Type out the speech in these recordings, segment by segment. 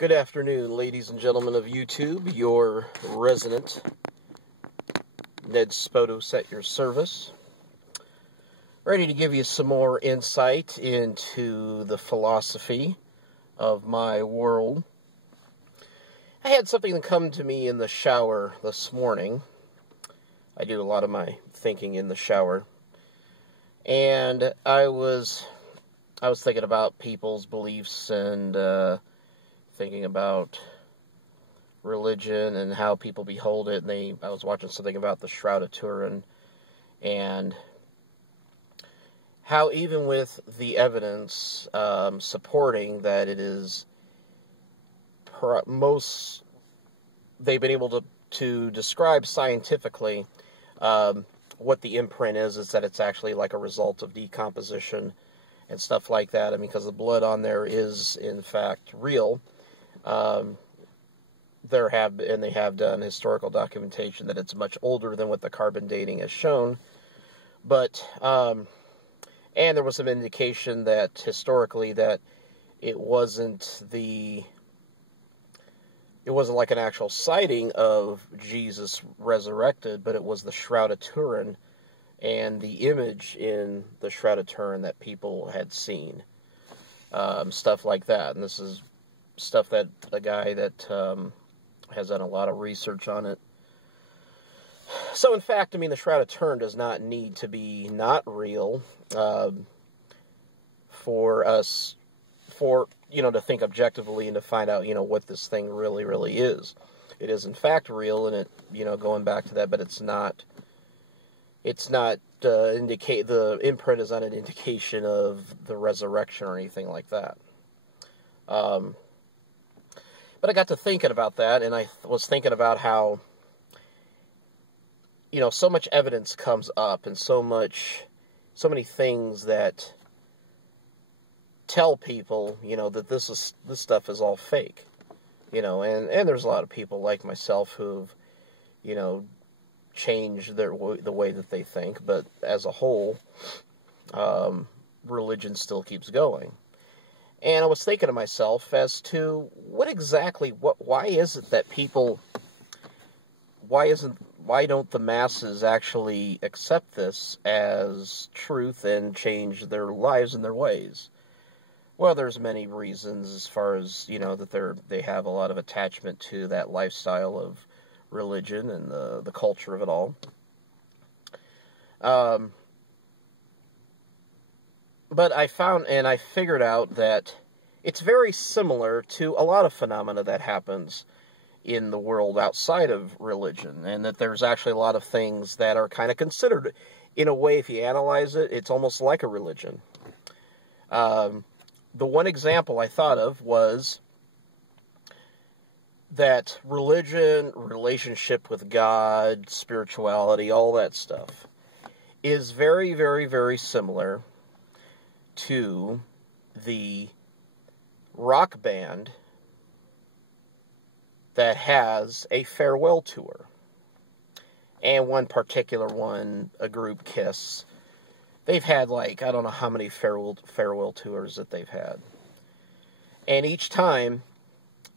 Good afternoon, ladies and gentlemen of YouTube. Your resident Ned Spotos at your service. Ready to give you some more insight into the philosophy of my world. I had something come to me in the shower this morning. I do a lot of my thinking in the shower. And I was thinking about people's beliefs and thinking about religion and how people behold it. And I was watching something about the Shroud of Turin and how even with the evidence supporting that it is they've been able to describe scientifically what the imprint is that it's actually like a result of decomposition and stuff like that. I mean, because the blood on there is in fact real. They have done historical documentation that it's much older than what the carbon dating has shown. But and there was some indication that historically that it wasn't like an actual sighting of Jesus resurrected, but it was the Shroud of Turin and the image in the Shroud of Turin that people had seen. Stuff like that. And this is stuff that a guy that has done a lot of research on it. So, in fact, I mean, the Shroud of Turin does not need to be not real for us, to think objectively and to find out, what this thing really, really is. It is, in fact, real, and it, going back to that, but it's not the imprint is not an indication of the resurrection or anything like that. But I got to thinking about that, and I was thinking about how, so much evidence comes up, and so many things that tell people, that this stuff is all fake, and there's a lot of people like myself who've, changed the way that they think, but as a whole, religion still keeps going. And I was thinking to myself as to why is it that people, why don't the masses actually accept this as truth and change their lives and their ways? Well, there's many reasons as far as, that they have a lot of attachment to that lifestyle of religion and the culture of it all. But I figured out that it's very similar to a lot of phenomena that happens in the world outside of religion, and that there's actually a lot of things that are kind of considered, in a way, if you analyze it, it's almost like a religion. The one example I thought of was that religion, relationship with God, spirituality, all that stuff, is very, very, very similar to the rock band that has a farewell tour. And one particular one, a group, Kiss, they've had I don't know how many farewell tours that they've had. And each time,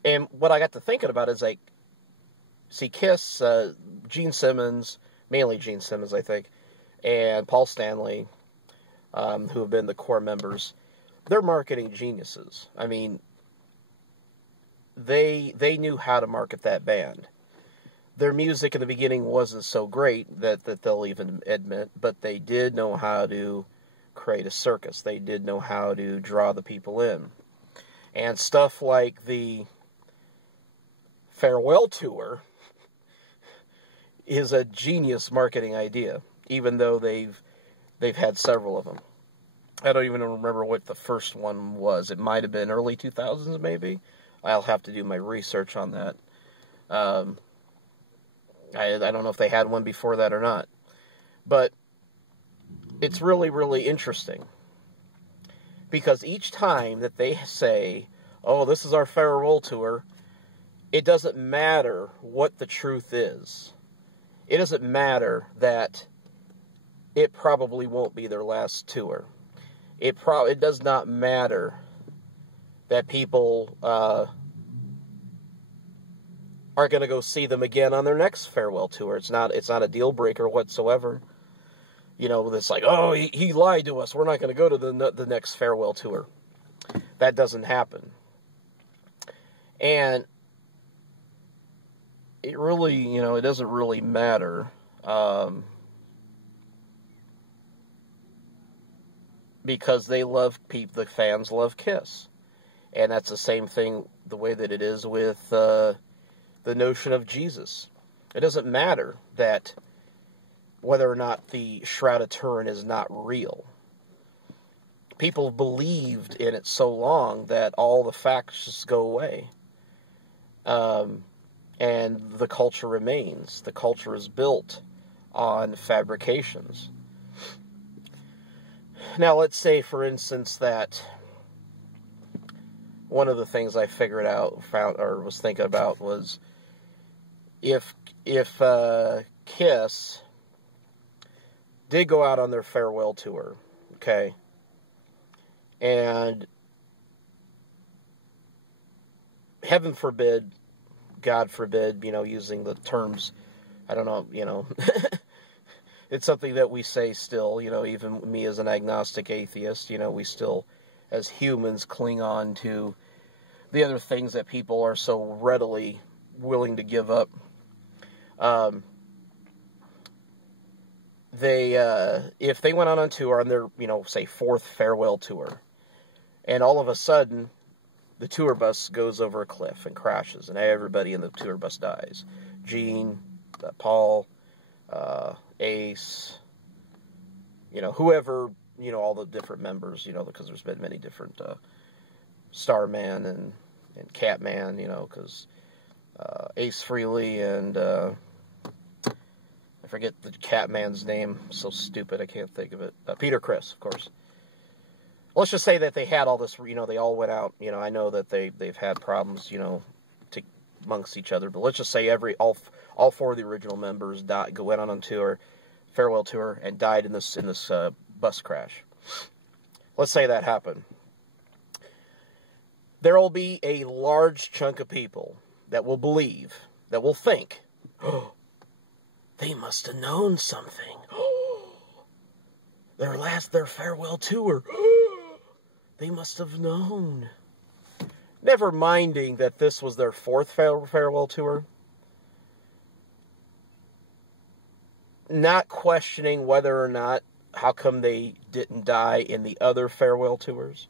and what I got to thinking about is see Kiss, Gene Simmons, mainly Gene Simmons, I think, and Paul Stanley, who have been the core members, they're marketing geniuses. I mean, they knew how to market that band. Their music in the beginning wasn't so great that they'll even admit, but they did know how to create a circus. They did know how to draw the people in. And stuff like the farewell tour is a genius marketing idea, even though they've had several of them. I don't even remember what the first one was. It might have been early 2000s, maybe. I'll have to do my research on that. I don't know if they had one before that or not. But it's really, really interesting. Because each time that they say, oh, this is our farewell tour, it doesn't matter what the truth is. It doesn't matter that it probably won't be their last tour. It does not matter that people aren't going to go see them again on their next farewell tour. It's not a deal breaker whatsoever. You know, it's like, oh, he lied to us. We're not going to go to the next farewell tour. That doesn't happen. And it really, you know, it doesn't really matter. Because the fans love Kiss. And that's the same thing, the way that it is with the notion of Jesus. It doesn't matter that whether or not the Shroud of Turin is not real. People believed in it so long that all the facts just go away. And the culture remains. The culture is built on fabrications. Now, let's say, for instance, that one of the things I was thinking about was if Kiss did go out on their farewell tour, okay, and heaven forbid, God forbid, you know, using the terms, I don't know, you know, it's something that we say still, you know, even me as an agnostic atheist, you know, we still, as humans, cling on to the other things that people are so readily willing to give up. If they went on tour on their, you know, say, 4th farewell tour, and all of a sudden, the tour bus goes over a cliff and crashes, and everybody in the tour bus dies. Gene, Paul, Ace, you know, whoever, you know, all the different members, you know, because there's been many different, Starman and Catman, you know, because Ace Frehley and, I forget the Catman's name, so stupid, I can't think of it. Peter Criss, of course. Let's just say that they had all this, you know, they all went out, you know, I know that they've had problems, you know, amongst each other, but let's just say all 4 of the original members went on tour, farewell tour, and died in this bus crash. Let's say that happened. There will be a large chunk of people that will believe, that will think, oh, they must have known something. Their farewell tour. They must have known. Never minding that this was their 4th farewell tour. Not questioning whether or not, how come they didn't die in the other farewell tours.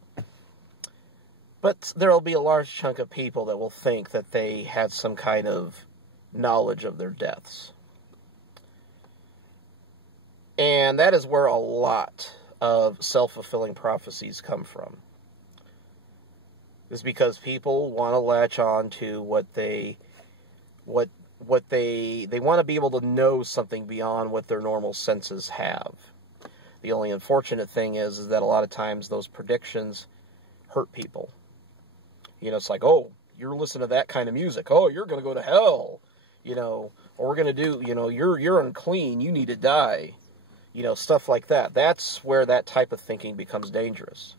But there will be a large chunk of people that will think that they had some kind of knowledge of their deaths. And that is where a lot of self-fulfilling prophecies come from. It's because people want to latch on to what they want to be able to know something beyond what their normal senses have. The only unfortunate thing is that a lot of times those predictions hurt people. You know, it's like, oh, you're listening to that kind of music. Oh, you're going to go to hell. You know, or we're going to do, you know, you're unclean. You need to die. You know, stuff like that. That's where that type of thinking becomes dangerous.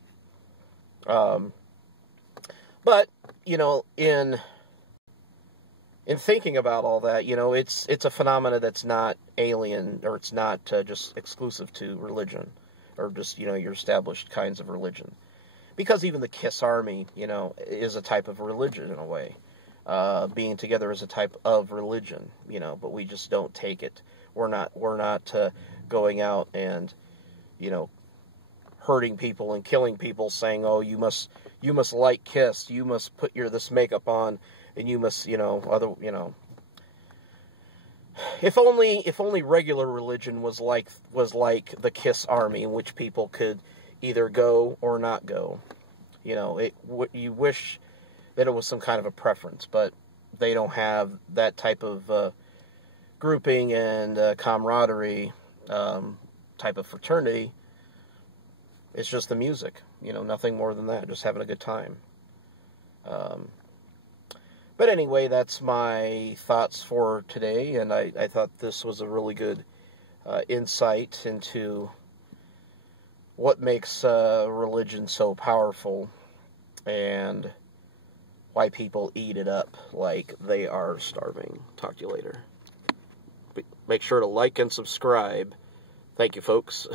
But, you know, in thinking about all that, you know, it's a phenomena that's not alien, or it's not just exclusive to religion, or just, you know, your established kinds of religion. Because even the Kiss Army, you know, is a type of religion in a way. Being together is a type of religion, you know, but we just don't take it. We're not going out and, you know, hurting people and killing people, saying, oh, you must like Kiss, you must put this makeup on, and you must, you know, if only regular religion was like the Kiss Army, in which people could either go or not go. You know, you wish that it was some kind of a preference, but they don't have that type of grouping and camaraderie, type of fraternity. It's just the music, you know, nothing more than that, just having a good time. But anyway, that's my thoughts for today, and I thought this was a really good insight into what makes religion so powerful, and why people eat it up like they are starving. Talk to you later. Make sure to like and subscribe. Thank you, folks.